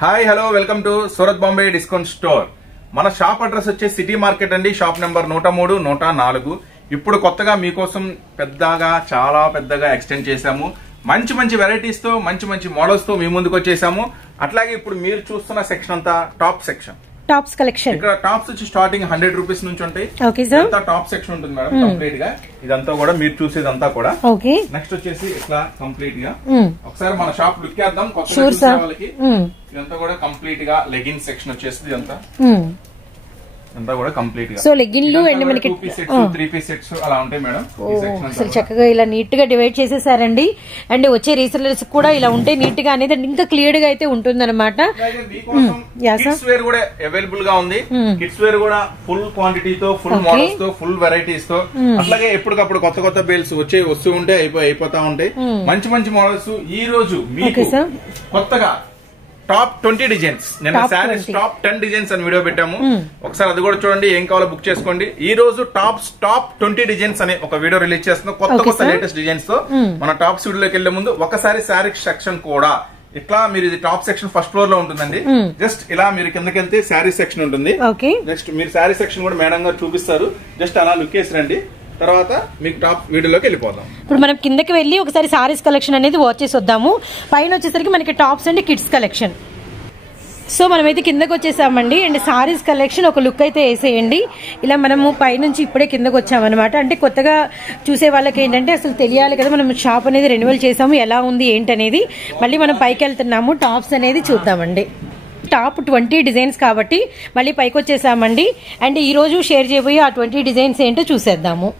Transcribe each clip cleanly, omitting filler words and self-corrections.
Hi hello welcome to Surat Bombay discount store. మన shop address వచ్చే city market అండి. Shop number 103, 104. ఇప్పుడు కొత్తగా మీకోసం చాలా పెద్దగా ఎక్స్టెండ్ చేశాము. మంచి మంచి వెరైటీస్ తో మంచి మోడల్స్ తో మీ ముందుకు వచ్చేసాము. అట్లాగే ఇప్పుడు మీరు చూస్తున్న సెక్షన్ అంతా టాప్ సెక్షన్, టాప్స్ కలెక్షన్. ఇక్కడ టాప్స్ వచ్చి స్టార్టింగ్ 100 రూపీస్ నుంచి ఉంటాయి. అంతా టాప్ సెక్షన్ ఉంటుంది మేడం. కంప్లీట్ గా ఇదంతా కూడా మీరు చూసేదంతా కూడా. నెక్స్ట్ వచ్చేసి ఇట్లా కంప్లీట్ గా ఒకసారి మన షాప్ లుక్ చేద్దాం. కొత్తగా చూసే వాళ్ళకి ఇదంతా కూడా కంప్లీట్ గా లెగిన్ సెక్షన్ వచ్చేసి అంతా కూడా కంప్లీట్ గా. సో లెగిన్లు అండ్ మనకి 2 పీస్ సెట్స్ 3 పీస్ సెట్స్ అలా ఉంటాయి మేడం. అసలు చక్కగా ఇలా నీట్ గా డివైడ్ చేసేసారండి. అండ్ వచ్చే రీసెలర్స్ కూడా ఇలా ఉంటే నీట్ గా అనేది ఇంకా క్లియర్ గా అయితే ఉంటుంది అనమాట. కిడ్స్ వేర్ కూడా అవైలబుల్ గా ఉంది. కిడ్స్ వేర్ కూడా ఫుల్ క్వాంటిటీతో, ఫుల్ మోడల్స్ తో, ఫుల్ వెరైటీస్ తో, అట్లాగే ఎప్పటికప్పుడు కొత్త బేల్స్ వస్తూ ఉంటే అయిపోతా ఉంటాయి. మంచి మోడల్స్ ఈ రోజు మీకు కొత్తగా టాప్ 20 డిజైన్స్. నిన్న శారీస్ టాప్ 10 డిజైన్స్ అని వీడియో పెట్టాము. ఒకసారి అది కూడా చూడండి. ఏం కావాలో బుక్ చేసుకోండి. ఈ రోజు టాప్ 20 డిజైన్స్ అనే ఒక వీడియో రిలీజ్ చేస్తున్నాం. కొత్త లేటెస్ట్ డిజైన్స్ తో మన టాప్స్ వీడియోలోకి వెళ్లే ముందు ఒకసారి శారీ సెక్షన్ కూడా ఇట్లా మీరు ఇది టాప్ సెక్షన్ ఫస్ట్ ఫ్లోర్ లో ఉంటుందండి. జస్ట్ ఇలా మీరు కిందకి వెళ్తే శారీ సెక్షన్ ఉంటుంది. నెక్స్ట్ మీరు శారీ సెక్షన్ కూడా మేడం గారు చూపిస్తారు. జస్ట్ అలా లుక్ వేసి రండి. తర్వాత మీకు టాప్ వీడియోలోకి వెళ్ళిపోదాం. ఇప్పుడు మనం కిందకి వెళ్ళి ఒకసారి సారీస్ కలెక్షన్ అనేది వాచ్ చేసి వద్దాము. పైన వచ్చేసరికి మనకి tops and kids collection. So మనమైతే కిందకి వచ్చేసామండి. అండ్ సారీస్ కలెక్షన్ ఒక లుక్ అయితే వేసేయండి. ఇలా మనము పైనుంచి ఇప్పుడే కిందకి వచ్చామన్నమాట. అంటే కొత్తగా చూసే వాళ్ళకి ఏంటంటే అసలు తెలియాలి కదా, మనం షాప్ అనేది రెన్యువల్ చేసాము, ఎలా ఉంది ఏంటనేది. మళ్ళీ మనం పైకి వెళ్తున్నాము, టాప్స్ అనేది చూద్దామండి. టాప్ 20 డిజైన్స్ కాబట్టి మళ్ళీ పైకి వచ్చేసామండి. అండ్ ఈ రోజు షేర్ చేయబోయే ఆ 20 డిజైన్స్ ఏంటో చూసేద్దాము.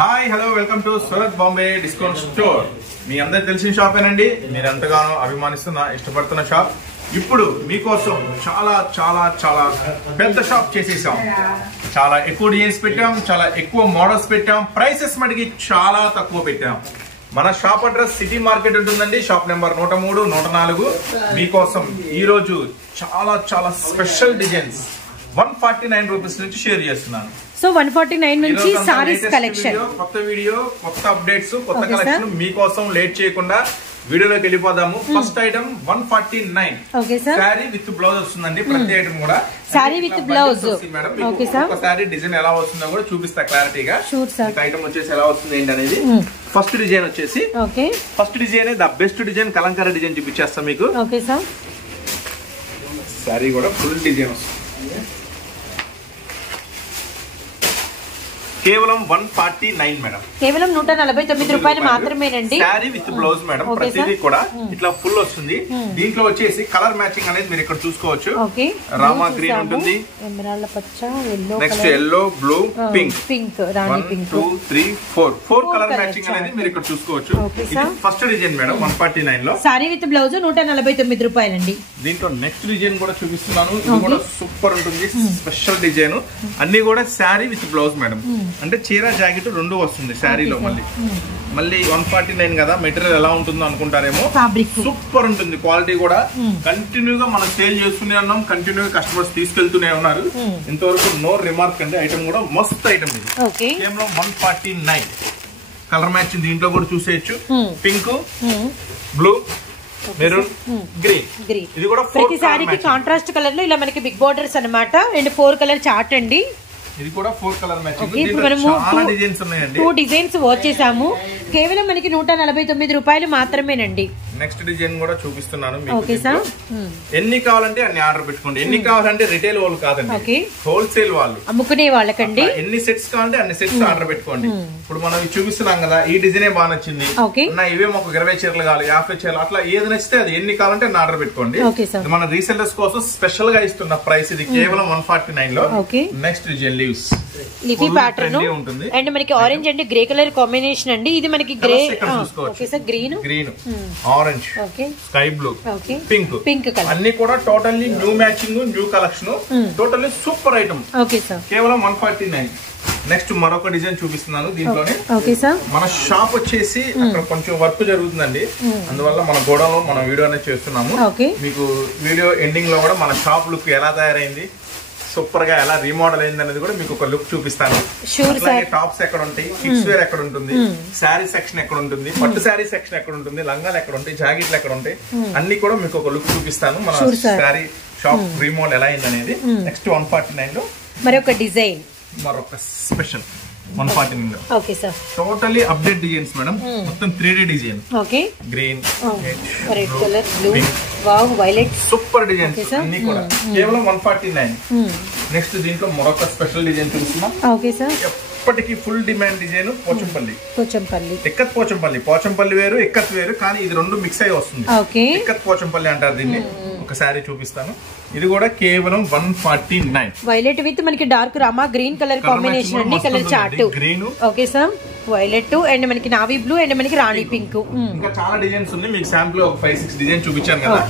Hi hello welcome to Surat Bombay discount store. మీ అందరికి తెలిసిన షాపేనండి. మీరు ఎంతగానో అభిమానిస్తున్న ఇష్టపడుతున్న షాప్. ఇప్పుడు మీకోసం చాలా పెద్ద షాప్ చేసేసాం. చాలా ఎక్కువ డిజైన్స్ పెట్టాం, చాలా ఎక్కువ మోడల్స్ పెట్టాం. ప్రైసెస్ మటుకి చాలా తక్కువ పెట్టాం. మన షాప్ అడ్రస్ సిటీ మార్కెట్ ఉంటుందండి. Shop number 103, 104. మీకోసం ఈ రోజు చాలా స్పెషల్ డిజైన్స్ 149 రూపీస్ నుంచి షేర్ చేస్తున్నాను. సో 149 నుంచి సారీస్ కలెక్షన్, కొత్త వీడియో, కొత్త అప్డేట్స్, కొత్త కలెక్షన్ మీకోసం. లేట్ చేయకుండా వీడియోలోకి వెళ్ళిపోదాము. First item 149 sari with blouse వస్తుందండి. ప్రతి ఐటమ్ కూడా sari with blouse. Sari design ఎలా వస్తుందో కూడా చూపిస్తా క్లారిటీగా. ఐటమ్ వచ్చేసి ఎలా వస్తుంది ఏంటి అనేది. ఫస్ట్ డిజైన్ వచ్చేసి first design the best design Kalamkari design చూపించేస్తాం మీకు. శారీ కూడా ఫుల్ డిజైన్ వస్తుంది. కేవలం 149 మేడం. కేవలం 149 రూపాయలు మాత్రమేనండి. Sari with blouse madam. ప్రతిదీ కూడా ఇట్లా ఫుల్ వస్తుంది. దీంట్లో వచ్చేసి కలర్ మ్యాచింగ్ అనేది మీరు ఇక్కడ చూసుకోవచ్చు. రామా గ్రీన్ ఉంటుంది, ఎమరాల్డ్ పచ్చ, next yellow, blue, pink, 1 2 3 4 colour matching అనేది మీరు ఇక్కడ చూసుకోవచ్చు. ఇది ఫస్ట్ డిజైన్ మేడం 149 లో. శారీ విత్ బ్లౌజ్ 149 రూపాయలండి. దీంట్లో నెక్స్ట్ డిజైన్ కూడా చూపిస్తున్నాను. ఇది కూడా సూపర్ ఉంటుంది. Special design. అన్ని కూడా శారీ విత్ బ్లౌజ్ మేడం. అంటే చీర జాకెట్ రెండు వస్తుంది శారీలో. మళ్ళీ 149 కదా, మెటీరియల్ ఎలా ఉంటుందో అనుకుంటారేమో. సూపర్ ఉంటుంది. క్వాలిటీ కూడా కంటిన్యూగా మనం సేల్ చేస్తూనే ఉన్నాం. కంటిన్యూగా కస్టమర్స్ తీసుకెళ్తూనే ఉన్నారు. ఇంతవరకు నో రిమార్క్ అండి. ఐటమ్ కూడా మస్త్ ఐటమ్ ఇది. కేవలం 149. కలర్ మ్యాచింగ్ దీంట్లో కూడా చూసేయచ్చు. Pink, blue, maroon, green. ఇది కూడా ప్రతి సారీకి కాంట్రాస్ట్ కలర్ లో ఇలా మనకి బిగ్ బోర్డర్స్ అన్నమాట. అండ్ 4 కలర్ చార్ట్ అండి. ఇది కూడా 4 కలర్ మ్యాచింగ్. ఇప్పుడు మనము 2 డిజైన్స్ వాచ్ చేసాము. కేవలం మనకి 149 రూపాయలు మాత్రమేనండి. నెక్స్ట్ డిజైన్ కూడా చూపిస్తున్నాను మీకు. ఎన్ని కావాలంటే అన్ని ఆర్డర్ పెట్టుకోండి. ఎన్ని కావాలంటే రిటైల్ వాళ్ళు కాదండి, హోల్సేల్ వాళ్ళు, అమ్ముకునే వాళ్ళకండి. ఎన్ని సెట్స్ కావాలంటే అన్ని సెట్స్ ఆర్డర్ పెట్టుకోండి. ఇప్పుడు మనం చూపిస్తున్నాం కదా, ఈ డిజైన్ బాగా నచ్చింది, ఇవే మాకు 20 చీరలు కావాలి, 50 చీరలు, అట్లా ఏది నచ్చితే అది ఎన్ని కావాలంటే అన్ని ఆర్డర్ పెట్టుకోండి. మన రీసెల్లర్స్ కోసం స్పెషల్ గా ఇస్తున్న ప్రైస్ ఇది కేవలం 149 లో. నెక్స్ట్ డిజైన్ లిఫీ ప్యాటర్న్ ఉంటుంది. అండ్ మనకి orange and grey colour combination అండి. ఇది మనకి grey, green, orange, sky blue, pink అన్ని కూడా totally new matching, new collection. Totally super item. కేవలం 149. నెక్స్ట్ మరొక డిజైన్ చూపిస్తున్నాను. దీంట్లోనే మన షాప్ వచ్చేసి అక్కడ కొంచెం వర్క్ జరుగుతుందండి. అందువల్ల మన గోడౌన్లో మన వీడియో అనేది చేస్తున్నాము. మీకు వీడియో ఎండింగ్ లో కూడా మన షాప్ లుక్ ఎలా తయారైంది, సో సూపర్ గా ఎలా రీమోడల్ అయింది అనేది కూడా మీకు ఒక లుక్ చూపిస్తాను. టాప్స్ ఎక్కడ ఉంటాయి, కిడ్స్ వేర్ ఎక్కడ ఉంటుంది, శారీ సెక్షన్ ఎక్కడ ఉంటుంది, పట్టు శారీ సెక్షన్ ఎక్కడ ఉంటుంది, లంగాలు ఎక్కడ ఉంటాయి, జాకెట్లు ఎక్కడ ఉంటాయి, అన్ని కూడా మీకు ఒక లుక్ చూపిస్తాను. మన శారీ షాప్ రీమోడల్ ఎలా అయింది అనేది. నెక్స్ట్ 149 లో మరొక డిజైన్, మరొక స్పెషల్ 149 లో. Okay sir. Totally update designs madam. మొత్తం 3D డిజైన్. Okay. Green, red colour, blue, wow, violet, super designs అన్ని కూడా కేవలం 149. నెక్స్ట్ దీంట్లో మరొక స్పెషల్ డిజైన్ చూస్తున్నాం. Okay sir. ఎప్పటికీ full demand design Pochampally. Ikat Pochampally వేరు, ఇక్కత్ వేరు, కానీ ఇది రెండు మిక్స్ అయ్యి వస్తుంది. ఇక్కత్ పోచంపల్లి అంటారు దీన్ని. ఒక సారీ చూపిస్తాను. ఇది కూడా కేవలం 149. వైలెట్ విత్ మనకి dark Rama green colour combination అండి. Colour chart green. Okay sir. Violet and మనకి నావీ బ్లూ అండ్ మనకి రాణి పింక్. ఇంకా చాలా డిజైన్స్ ఉన్నాయి. మీకు శాంపుల్ ఒక 5-6 డిజైన్ చూపించాను కదా.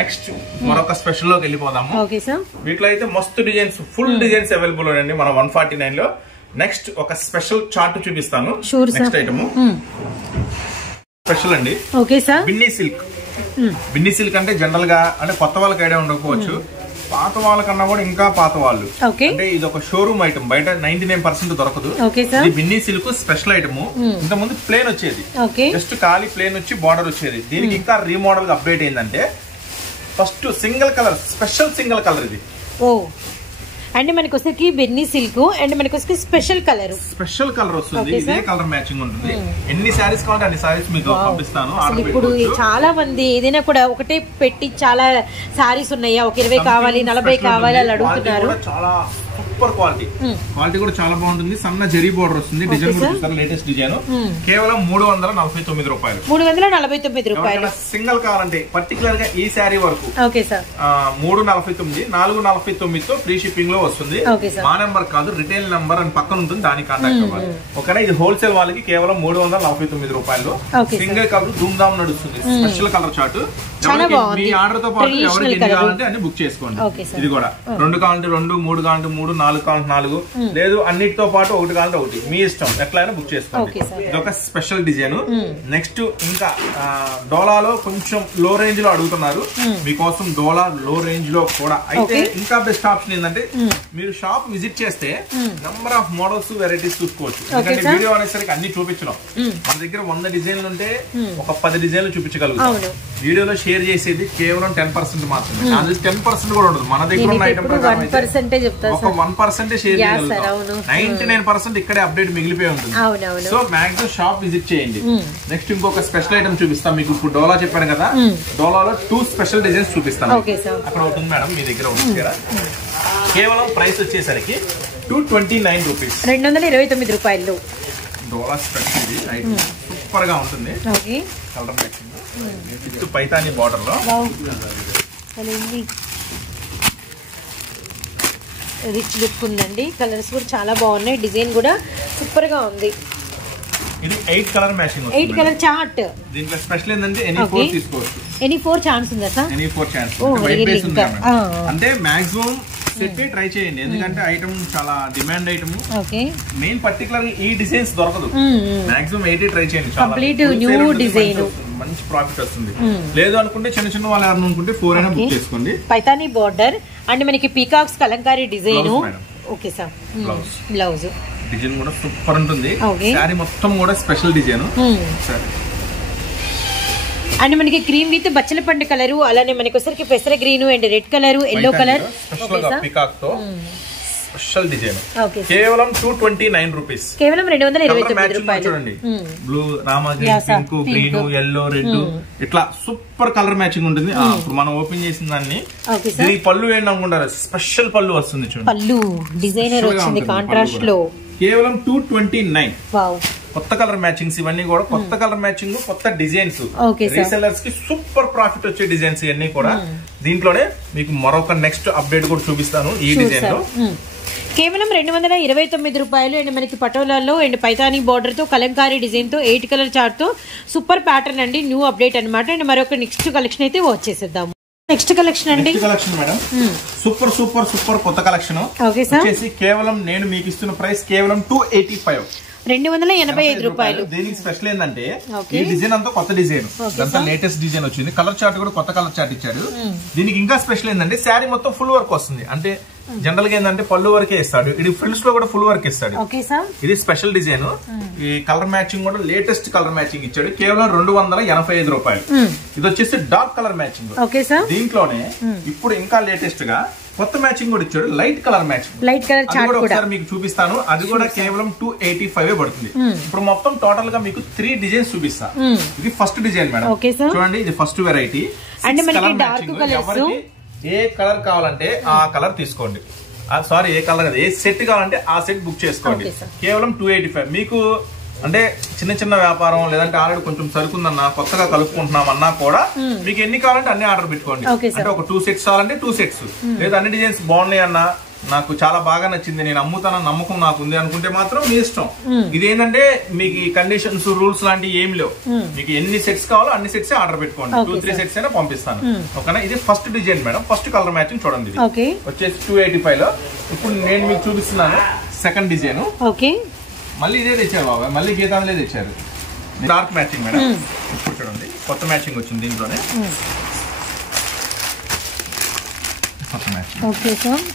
నెక్స్ట్ మరొక స్పెషల్ లోకి వెళ్ళిపోదాము. Okay sir. వీటిలో అయితే మస్తు డిజైన్స్, ఫుల్ డిజైన్స్ అవైలబుల్ ఉన్నాయండి మన 149 లో. నెక్స్ట్ ఒక స్పెషల్ చార్ట్ చూపిస్తాను. నెక్స్ట్ ఐటమ్ స్పెషల్ అండి. Okay sir. Binny silk. Binny silk అంటే జనరల్ గా అంటే కొత్త వాళ్ళకి ఐడియా ఉండకపోవచ్చు, పాత వాళ్ళకన్నా కూడా ఇంకా పాత వాళ్ళు. అంటే ఇది ఒక షోరూమ్ ఐటమ్, బయట 99% దొరకదు. ఇది బిన్నీ సిల్క్ స్పెషల్ ఐటమ్. ఇంత ముందు ప్లేన్ వచ్చేది, జస్ట్ ఖాళీ ప్లేన్ వచ్చి బార్డర్ వచ్చేది. దీనికి ఇంకా రీమోడల్ గా అప్డేట్ ఏంటంటే first single colour, special single colour ఇది. అండ్ మనకి వచ్చేసి బెన్నీ సిల్క్ అండ్ మనకి వచ్చేసి స్పెషల్ కలర్ వస్తుంది. ఇదే కలర్ మ్యాచింగ్ ఉంటుంది. ఎన్ని సారీస్ కావాలంటే అన్ని సారీస్ మీకు పంపిస్తాను. ఇప్పుడు చాలా మంది ఏదైనా కూడా ఒకటే పెట్టి చాలా సారీస్ ఉన్నాయా, ఒక 20 కావాలి, 40 కావాలి అని అడుగుతున్నారు. చాలా సూపర్ క్వాలిటీ కూడా చాలా బాగుంటుంది. సన్న జరీ బోర్డర్ వస్తుంది. డిజైన్ కూడా చూస్తారు, లేటెస్ట్ డిజైన్. కేవలం 349 రూపాయలు. 349 రూపాయలు. సింగిల్ కావాలంటే పర్టికులర్ గా ఈ శారీ వరకు 349, 449 తో ఫ్రీ షిప్పింగ్ లో వస్తుంది. మా నెంబర్ కాదు, రిటైల్ నెంబర్ అని పక్కన ఉంటుంది, దానికి కాంటాక్ట్ అవ్వాలి. ఓకేనా. ఇది హోల్సేల్ వాళ్ళకి కేవలం 349 రూపాయలు. సింగిల్ కలర్ ధూమ్ ధామ్ నడుస్తుంది. Special colour chart. మీ ఆర్డర్ తో పాటు ఎవరికి ఎన్ని కావాలంటే అన్ని బుక్ చేసుకోండి. ఇది కూడా 2 కావాలంటే 2, 3 కావాలంటే 3, 4 కావాలంటే 4, లేదు అన్నిటితో పాటు 1 కావాలంటే 1, మీ ఇష్టం, ఎట్లయినా బుక్ చేసుకోండి. ఇది ఒక స్పెషల్ డిజైన్. నెక్స్ట్ ఇంకా డోలాలో కొంచెం లో రేంజ్ లో అడుగుతున్నారు, మీకోసం డోలా లో రేంజ్ లో కూడా. అయితే ఇంకా బెస్ట్ ఆప్షన్ ఏంటంటే మీరు షాప్ విజిట్ చేస్తే నంబర్ ఆఫ్ మోడల్స్, వెరైటీస్ చూసుకోవచ్చు. ఎందుకంటే వీడియో అనేసరికి అన్ని చూపించడం, మన దగ్గర 100 డిజైన్లు ఉంటే ఒక 10 డిజైన్లు చూపించగలుగుతాం. వీడియోలో షేర్ చేసేది కేవలం 10% మాత్రమే. అది 10% కూడా ఉండదు. మన దగ్గర ఉన్న ఐటమ్ ప్రకారం ఒక 1% షేర్ చేయగలుగుతాం. 99% ఇక్కడే అప్డేట్ మిగిలిపోయి ఉంటుంది. సో మాక్సిమం షాప్ విజిట్ చేయండి. నెక్స్ట్ ఇంకొక స్పెషల్ ఐటమ్ చూపిస్తాం మీకు. ఇప్పుడు డోలా చెప్పాను కదా, డోలాలో 2 స్పెషల్ డిజైన్స్ చూపిస్తాను. అక్కడ ఉంటుంది మేడం, మీ దగ్గర ఉంటుంది కదా. కేవలం ప్రైస్ వచ్చేసరికి 229 రూపీస్, 229 రూపాయలు. డోలా స్పెషల్ ఐటమ్ సూపర్ గా ఉంటుంది. Colour matching with Paithani border లో రిచ్ లుక్ ఉందండి. కలర్స్ కూడా చాలా బాగున్నాయి. డిజైన్ కూడా సూపర్ గా ఉంది. ఇది 8 కలర్ మ్యాచింగ్, 8 కలర్ చార్ట్. దీంట్లో స్పెషల్ ఏంటంటే ఎనీ 4 తీసుకోవచ్చు. ఎనీ 4 ఛాన్స్ ఉందా సార్? Any 4 chance. అంటే మాక్సిమం సెట్ ట్రై చేయండి, ఎందుకంటే ఐటమ్ చాలా డిమాండ్ ఐటమ్. మెయిన్ పర్టికులర్ ఈ డిజైన్స్ దొరకదు. మాక్సిమం 80 ట్రై చేయండి. కంప్లీట్ న్యూ డిజైన్, మంచి ప్రాఫిట్ వస్తుంది. లేదు అనుకుంటే చిన్న వాళ్ళు ఎవరు అనుకుంటే 4 అయినా బుక్ చేసుకోండి. పైతాని బార్డర్ అండ్ మనకి peacocks Kalamkari design. Okay sir. Blouse design కూడా సూపర్ ఉంటుంది. శారీ మొత్తం కూడా స్పెషల్ డిజైన్. అండ్ మనకి క్రీమ్ విత్ బచ్చల పండు కలర్, అలానే మనకి వచ్చరికి పెసర green and red colour, yellow colour. Peacock తో స్పెషల్ డిజైన్. కేవలం 229 రూపీస్. కేవలం 229 రూపాయలు. చూడండి, blue, Rama green, pink, green, yellow, red, ఇట్లా సూపర్ కలర్ మ్యాచింగ్ ఉంటుంది. ఇప్పుడు మనం ఓపెన్ చేసిన దాన్ని ఇది పళ్ళు ఏంటి అనుకుంటారు, స్పెషల్ పళ్ళు వస్తుంది. చూడండి, పళ్ళు డిజైనర్ వచ్చింది కాంట్రాస్ట్ లో. కేవలం 229. కొత్త కలర్ మ్యాచింగ్స్ ఇవన్నీ కూడా, కొత్త కలర్ మ్యాచింగ్, కొత్త డిజైన్స్. రీసెల్లర్స్ కి సూపర్ ప్రాఫిట్ వచ్చే డిజైన్స్ ఇవన్నీ కూడా. దీంట్లోనే మీకు మరొక నెక్స్ట్ అప్డేట్ కూడా చూపిస్తాను ఈ డిజైన్ లో. కేవలం 229 రూపాయలు. అండ్ మనకి పటోలాలో అండ్ పైతానీ బార్డర్ తో కలంకారీ డిజైన్ తో 8 కలర్ చార్ట్ తో సూపర్ ప్యాటర్న్ అండి. న్యూ అప్డేట్ అనమాట. అండ్ మరొక నెక్స్ట్ కలెక్షన్ అయితే వచ్చేసేద్దాము. నెక్స్ట్ కలెక్షన్ అండి, collection madam super super super కొత్త కలెక్షన్. వచ్చేసి కేవలం నేను మీకు ఇస్తున్న ప్రైస్ కేవలం 285, 285 రూపాయలు. దీనికి స్పెషల్ ఏంటంటే ఈ డిజైన్ అంతా కొత్త డిజైన్, అంతా లేటెస్ట్ డిజైన్ వచ్చింది. కలర్ చార్ట్ కూడా కొత్త కలర్ చార్ట్ ఇచ్చాడు. దీనికి ఇంకా స్పెషల్ ఏంటంటే శారీ మొత్తం ఫుల్ వర్క్ వస్తుంది. అంటే జనరల్ గా ఏంటంటే పళ్ళు వరకే ఇస్తాడు, ఇది ఫ్రిల్స్ లో కూడా ఫుల్ వర్క్ ఇస్తాడు. ఇది స్పెషల్ డిజైన్. ఈ కలర్ మ్యాచింగ్ కూడా లేటెస్ట్ కలర్ మ్యాచింగ్ ఇచ్చాడు, కేవలం 285 రూపాయలు. ఇది వచ్చేసి డార్క్ కలర్ మ్యాచింగ్. దీంట్లోనే ఇప్పుడు ఇంకా లేటెస్ట్ గా కొత్త మ్యాచింగ్ కూడా ఇచ్చాడు, లైట్ కలర్ మ్యాచింగ్. ఒకసారి మీకు చూపిస్తాను, అది కూడా కేవలం 285 పడుతుంది. ఇప్పుడు మొత్తం టోటల్ గా మీకు 3 డిజైన్స్ చూపిస్తా. ఇది ఫస్ట్ డిజైన్ మేడం, చూడండి. ఇది ఫస్ట్ వెరైటీ. ఎవరికి ఏ కలర్ కావాలంటే ఆ కలర్ తీసుకోండి. సారీ, ఏ కలర్ ఏ సెట్ కావాలంటే ఆ సెట్ బుక్ చేసుకోండి. కేవలం 285. మీకు అంటే చిన్న చిన్న వ్యాపారం లేదంటే ఆల్రెడీ కొంచెం సరుకుందన్నా, కొత్తగా కలుపుకుంటున్నాం అన్నా కూడా మీకు ఎన్ని కావాలంటే అన్ని ఆర్డర్ పెట్టుకోండి. అంటే ఒక 2 సెట్స్ కావాలంటే 2 సెట్స్, లేదా అన్ని డిజైన్స్ బాగున్నాయి అన్నా, నాకు చాలా బాగా నచ్చింది, నేను అమ్ముతానన్న నమ్మకం నాకు ఉంది అనుకుంటే మాత్రం మీ ఇష్టం. ఇదేంటంటే మీకు ఈ కండిషన్స్ రూల్స్ లాంటివి ఏం లేవు. మీకు ఎన్ని సెట్స్ కావాలో అన్ని సెట్స్ ఆర్డర్ పెట్టుకోండి. 2-3 సెట్స్ అయినా పంపిస్తాను. ఓకేనా? ఇది first design madam, first colour matching చూడండి. ఇది వచ్చేసి 285 లో. ఇప్పుడు నేను మీకు చూపిస్తున్నాను సెకండ్ డిజైన్. మళ్ళీ ఇదే తెచ్చారు బాబా, మళ్ళీ గీతాంజలే తెచ్చారు. Dark matching madam. ఇప్పుడు చూడండి కొత్త మ్యాచింగ్ వచ్చింది దీంట్లోనే. కొత్త మ్యాచింగ్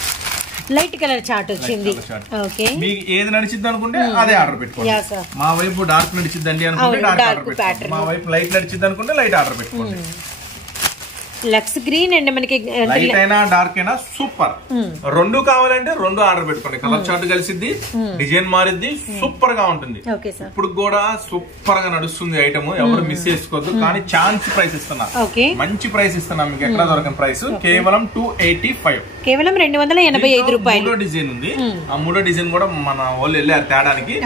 లైట్ కలర్ చార్ట్ వచ్చింది. మీకు ఏది నడిచిద్ది అనుకుంటే అదే ఆర్డర్ పెట్టుకోండి. మా వైపు డార్క్ నడిచిద్దండి అనుకుంటే డార్క్ ఆర్డర్ పెట్టుకోండి, మా వైపు లైట్ నడిచిద్ది అనుకుంటే లైట్ ఆర్డర్ పెట్టుకోండి. లక్స్ గ్రీన్ అండ్ మనకి లైట్ అయినా డార్క్ అయినా సూపర్. రెండు కావాలంటే రెండు ఆర్డర్ పెట్టుకోండి. కలర్ చార్ట్ కలిసిద్ది, డిజైన్ మారిద్ది, సూపర్ గా ఉంటుంది. ఇప్పుడు కూడా సూపర్ గా నడుస్తుంది ఐటమ్, ఎవరు మిస్ చేసుకోవద్దు. కానీ ఛాన్స్ ప్రైస్ ఇస్తున్నా, మంచి ప్రైస్ ఇస్తున్నా మీకు, ఎక్కడ దొరకని ప్రైస్. కేవలం 285, కేవలం 285 రూపాయలు. మూడో డిజైన్ ఉంది, ఆ మూడో డిజైన్ కూడా మన వాళ్ళు వెళ్ళారు తేడానికి,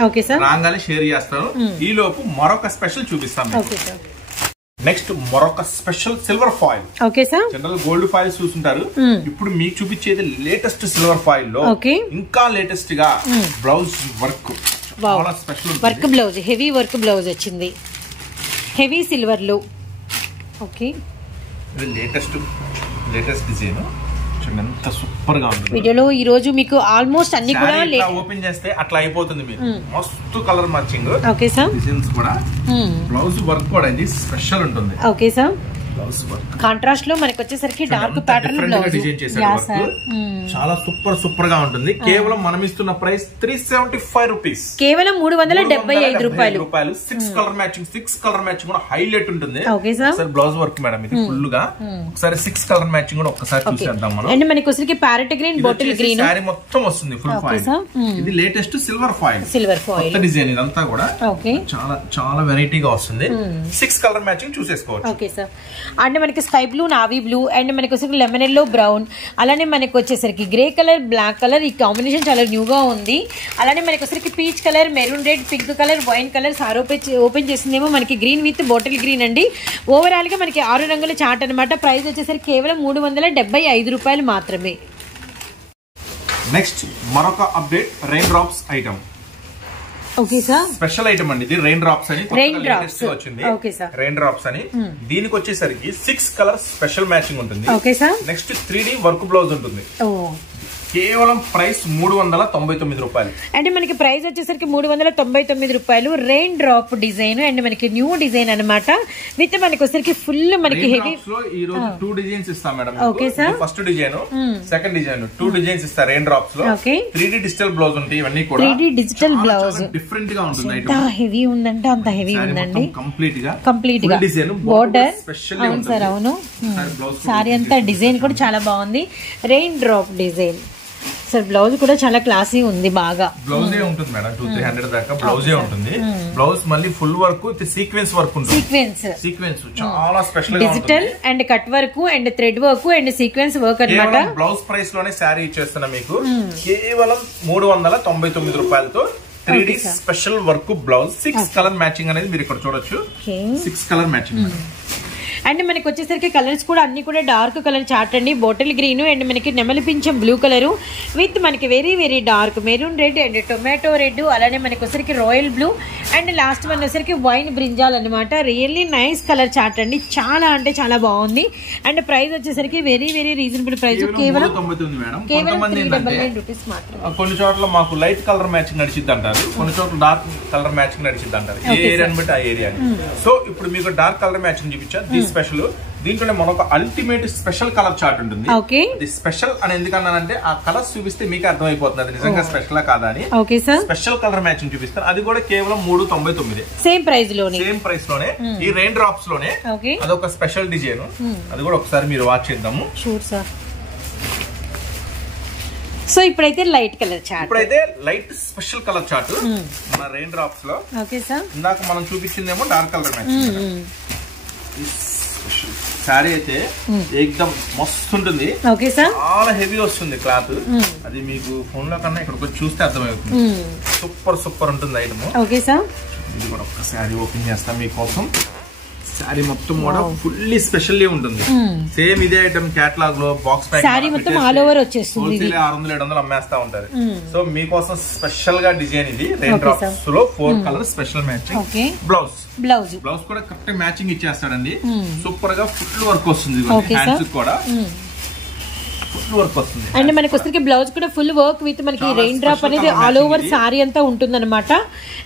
రాగానే షేర్ చేస్తారు. ఈ లోపు మరొక స్పెషల్ చూపిస్తాను. నెక్స్ట్ మరొక special silver foil. General gold foils చూస్తుంటారు, ఇప్పుడు మీకు చూపించేది లేటెస్ట్ సిల్వర్ ఫాయిల్ లో ఇంకా లేటెస్ట్ గా బ్లౌజ్ వర్క్, చాలా special work blouse, heavy work blouse వచ్చింది, హెవీ సిల్వర్ లో. లేటెస్ట్ డిజైన్ ఎంత సూపర్ గా ఉంటుంది. వీడియోలో ఈ రోజు మీకు ఆల్మోస్ట్ అన్ని కూడా ఓపెన్ చేస్తే అట్లా అయిపోతుంది మీకు. మస్తు కలర్ మ్యాచింగ్ డిజైన్స్ కూడా, బ్లౌజ్ వర్క్ కూడా ఇది స్పెషల్ ఉంటుంది. బ్లౌజ్ వర్క్ కాంట్రాస్ట్ లో మనకి వచ్చేసరికి డార్క్ ప్యాటర్న్ బ్లౌజ్ డిజైన్ చేశారు. చాలా సూపర్ గా ఉంటుంది. కేవలం మనం ఇస్తున్న ప్రైస్ 375 రూపీస్, కేవలం 375 రూపాయలు. 6 కలర్ మ్యాచింగ్, 6 కలర్ మ్యాచింగ్ కూడా హైలైట్ ఉంటుంది. బ్లౌజ్ వర్క్ మేడం ఇది ఫుల్ గా. ఒకసారి 6 కలర్ మ్యాచింగ్ కూడా ఒకసారి చూసేద్దాం మనం. అండ్ మనకి వచ్చేసరికి parrot green, bottle green sari మొత్తం వస్తుంది ఫుల్ ఫాయిల్. ఇది లేటెస్ట్ సిల్వర్ ఫాయిల్, కొత్త డిజైన్ ఇదంతా కూడా. చాలా చాలా వెరైటీగా వస్తుంది. 6 కలర్ మ్యాచింగ్ చూసేసుకోవచ్చు. అండ్ మనకి sky blue, navy blue, and మనకి వచ్చేసరికి లెమన్ ఎల్లో, బ్రౌన్, అలానే మనకి వచ్చేసరికి గ్రే కలర్, బ్లాక్ కలర్. ఈ కాంబినేషన్ చాలా న్యూగా ఉంది. అలానే మనకి వచ్చేసరికి peach colour, maroon red, pink colour, wine colour. Sir open చేసిందేమో మనకి గ్రీన్ విత్ బాటిల్ గ్రీన్ అండి. ఓవరాల్ గా మనకి 6 రంగుల చార్ట్ అనమాట. ప్రైస్ వచ్చేసరికి కేవలం 375 రూపాయలు మాత్రమే. నెక్స్ట్ మరొక update, rain drops item. Special item అండి ఇది, రెయిన్ డ్రాప్స్ అని వచ్చింది. రెయిన్ డ్రాప్స్ అని దీనికి వచ్చేసరికి 6 కలర్స్ స్పెషల్ మ్యాచింగ్ ఉంటుంది. నెక్స్ట్ 3D వర్క్ బ్లౌజ్ ఉంటుంది. కేవలం ప్రైస్ 399 రూపాయలు. అంటే మనకి ప్రైస్ వచ్చేసరికి 399 రూపాయలు. రెయిన్ డ్రాప్ డిజైన్ అండ్ మనకి న్యూ డిజైన్ అనమాట. విత్ మనకి వచ్చేసరికి ఫుల్ మనకి హెవీ. ఈ రోజు 2 డిజైన్స్ ఇస్తాం madam. First design, second design, 2 designs ఇస్తా రెయిన్ డ్రాప్స్ లో. 3D డిజిటల్ బ్లౌజ్ ఉంటాయి ఇవన్నీ కూడా. 3D డిజిటల్ బ్లౌజ్ డిఫరెంట్ గా ఉంటుంది. ఎంత హెవీ ఉందంటే అంత హెవీ ఉందండి. కంప్లీట్ గా డిజైన్, బోర్డర్. అవును సార్, అవును. సారీ అంతా డిజైన్ కూడా చాలా బాగుంది. Rain drop design sir. Blouse కూడా చాలా క్లాసీ ఉంది, బాగా బ్లౌజే ఉంటుంది మేడం. 200-300 దాకా బ్లౌజే ఉంటుంది. బ్లౌజ్ మళ్ళీ ఫుల్ వర్క్, సీక్వెన్స్ వర్క్ ఉంటుంది. సీక్వెన్స్ చాలా స్పెషల్ గా ఉంటుంది. Digital and cut work and thread work and sequence work అన్నమాట. బ్లౌజ్ ప్రైస్ లోనే శారీ ఇచ్చేస్తున్నా మీకు, కేవలం 399 రూపాయలతో 3D special work blouse. 6 colour matching అనేది మీరు ఇక్కడ చూడొచ్చు. 6 కలర్ మ్యాచింగ్. అండ్ మనకి వచ్చేసరికి కలర్స్ కూడా అన్ని కూడా డార్క్ కలర్ చార్ట్ అండి. బాటిల్ గ్రీన్ అండ్ మనకి నెమలి పింఛం బ్లూ కలర్ విత్ మనకి very very dark maroon red and tomato red. అలానే మనకి వచ్చేసరికి royal blue and last one వచ్చేసరికి వైన్ బ్రింజాల్ అనమాట. రియల్లీ నైస్ కలర్ చార్ట్ అండి, చాలా అంటే చాలా బాగుంది. అండ్ ప్రైస్ వచ్చేసరికి వెరీ వెరీ రీజనబుల్ ప్రైస్, కేవలం 399 రూపీస్ మాత్రమే. కొన్ని చోట్ల మాకు లైట్ కలర్ మ్యాచింగ్ నడిచిద్ది అంటారు, కొన్ని చోట్ల డార్క్ కలర్ మ్యాచింగ్ నడిచిద్ది అంటారు. ఏ ఏరియాని బట్టి ఆ ఏరియా. సో ఇప్పుడు మీకు డార్క్ కలర్ మ్యాచింగ్ చూపించా. This special. దీంట్లోనే మనొక అల్టిమేట్ స్పెషల్ కలర్ చార్ట్ ఉంటుంది. ఇది స్పెషల్ అని ఎందుకన్నానంటే ఆ కలర్స్ చూపిస్తే మీకు అర్థమైపోతుంది అది నిజంగా స్పెషల్ కాదా అని. స్పెషల్ కలర్ మ్యాచింగ్ చూపిస్తాను. అది కూడా కేవలం 399 సేమ్ ప్రైస్ లోనే ఈ రెయిన్ డ్రాప్స్ లోనే. అదొక స్పెషల్ డిజైన్. అది కూడా ఒకసారి మీరు వాచ్ చేద్దాము. సో ఇప్పుడైతే లైట్ కలర్ చార్ట్. ఇప్పుడైతే లైట్ స్పెషల్ కలర్ చార్ట్ మన రెయిన్ డ్రాప్స్ లో. ఇందాక మనం చూపించిందేమో డార్క్ కలర్ మ్యాచింగ్. శారీ అయితే ఏకదమ్ మస్తు ఉంటుంది. చాలా హెవీ వస్తుంది క్లాత్. అది మీకు ఫోన్ లో కన్నా ఇక్కడికి వచ్చి చూస్తే అర్థమవుతుంది. సూపర్ ఉంటుంది ఐటమ్. ఇది కూడా ఒక్క శారీ ఓపెన్ చేస్తాం మీకోసం. శారీ మొత్తం కూడా ఫుల్లీ స్పెషల్లీ ఉంటుంది. సేమ్ ఇదే ఐటమ్ కేటలాగ్ లో బాక్స్ మొత్తం ఆల్ ఓవర్ వచ్చేస్తుంది. 600-700 అమ్మేస్తా ఉంటారు. సో మీకోసం స్పెషల్ గా డిజైన్ ఇది. రెయిన్ డ్రాప్స్ లో 4 కలర్ స్పెషల్ మ్యాచింగ్. బ్లౌజ్ కూడా కరెక్ట్ మ్యాచింగ్ ఇచ్చేస్తాడండి. సూపర్ గా ఫుల్ వర్క్ వస్తుంది. హ్యాండ్స్ కూడా ఫుల్ వర్క్ వస్తుంది. అండ్ మనకి వచ్చరికి బ్లౌజ్ కూడా ఫుల్ వర్క్ విత్ మనకి రెయిన్ డ్రాప్ అనేది ఆల్ ఓవర్ సారీ అంతా ఉంటుంది అనమాట.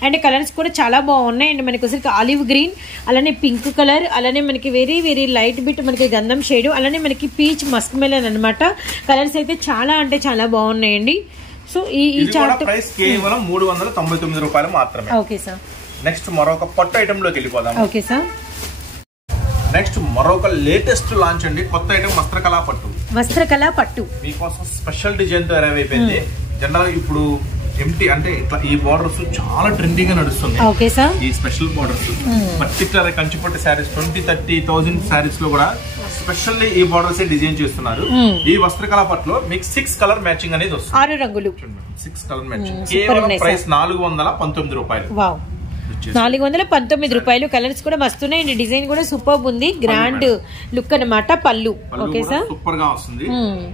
అండ్ కలర్స్ కూడా చాలా బాగున్నాయి. అండ్ మనకి వచ్చరికి ఆలివ్ గ్రీన్, అలానే పింక్ కలర్, అలానే మనకి వెరీ వెరీ లైట్ బిట్ మనకి గంధం షేడ్, అలానే మనకి పీచ్ మస్క్ మెలన్ అనమాట. కలర్స్ అయితే చాలా అంటే చాలా బాగున్నాయండి. సో ఈ చార్ట్ ప్రైస్ కేవలం 399 రూపాయలు మాత్రమే. Okay sir. నెక్స్ట్ మరొక పట్టు ఐటమ్ లోకి వెళ్ళిపోదాం. Okay sir. నెక్స్ట్ మరొక లేటెస్ట్ లాంచ్ అండి. కొత్త ఐటమ్ వస్త్రకళా పట్టు. మీకోసం స్పెషల్ డిజైన్ తో అరైవ్ అయిపోయింది. జనరల్ ఇప్పుడు ఎంటీ అంటే ఇట్లా ఈ బార్డర్స్ చాలా ట్రెండింగ్ గా నడుస్తుంది. ఈ స్పెషల్ బార్డర్స్ పర్టికులర్ కంచిపట్టు శారీస్ 20-30,000 శారీస్ లో కూడా స్పెషల్లీ ఈ బార్డర్స్ డిజైన్ చేస్తున్నారు. ఈ వస్త్రకళా పట్టులో మీకు 6 కలర్ మ్యాచింగ్ అనేది వస్తుంది. 6 రంగులు 6 కలర్ మ్యాచింగ్. కేవలం ప్రైస్ 419 రూపాయలు. 419 రూపాయలు. కలర్స్ కూడా వస్తున్నాయి. అండ్ డిజైన్ కూడా సూపర్ ఉంది. గ్రాండ్ లుక్ అనమాట. పళ్ళు ఓకే సార్, సూపర్ గా వస్తుంది.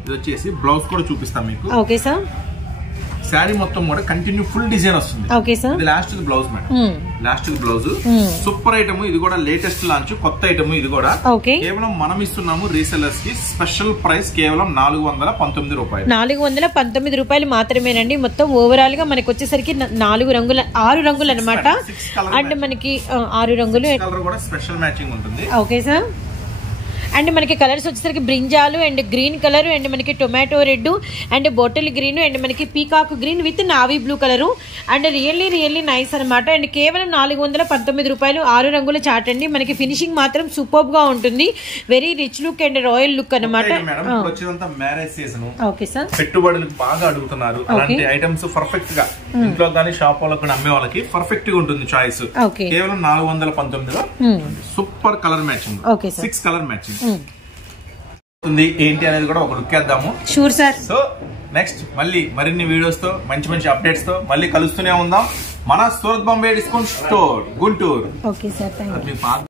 ఇది వచ్చేసి బ్లౌజ్ కూడా చూపిస్తాం మీకు. Okay sir. శారీ మొత్తం కూడా కంటిన్యూ ఫుల్ డిజైన్ వస్తుంది. Okay sir. ఇది last blouse madam. Last blouse super item. ఇది కూడా లేటెస్ట్ లాంచ్ కొత్త ఐటమ్. ఇది కూడా కేవలం మనం ఇస్తున్నాము రీసెల్లర్స్ కి స్పెషల్ ప్రైస్ కేవలం 419 రూపాయలు. 419 రూపాయలు మాత్రమేనండి. మొత్తం ఓవరాల్ గా మనకి వచ్చేసరికి 6 రంగులు అనమాట. అండ్ మనకి 6 రంగులు కూడా స్పెషల్ మ్యాచింగ్ ఉంటుంది. Okay sir. అండ్ మనకి కలర్స్ వచ్చేసరికి brinjal and green colour and మనకి tomato red and bottle green and మనకి peacock green with navy blue colour. And really nice అనమాట. అండ్ కేవలం 419 రూపాయలు. 6 రంగుల చాట్ అండి. మనకి ఫినిషింగ్ మాత్రం సూపర్ గా ఉంటుంది. Very rich look and royal look అనమాట. Marriage season. Okay sir. పెట్టుబడులు బాగా అడుగుతున్నారు. అలాంటి ఐటమ్స్ పర్ఫెక్ట్ గా ఇంట్లో కానీ షాప్ వాళ్ళకి అమ్మే వాళ్ళకి పర్ఫెక్ట్ గా ఉంటుంది చాయిస్. కేవలం 419 super colour matching. 6 colour matching ఏంటి అనేది కూడా ఒక లుక్ వేద్దాము. Sure sir. సో నెక్స్ట్ మళ్ళీ మరిన్ని వీడియోస్ తో మంచి అప్డేట్స్ తో మళ్ళీ కలుస్తూనే ఉందాం. మన Surat Bombay discount store Guntur. Okay sir.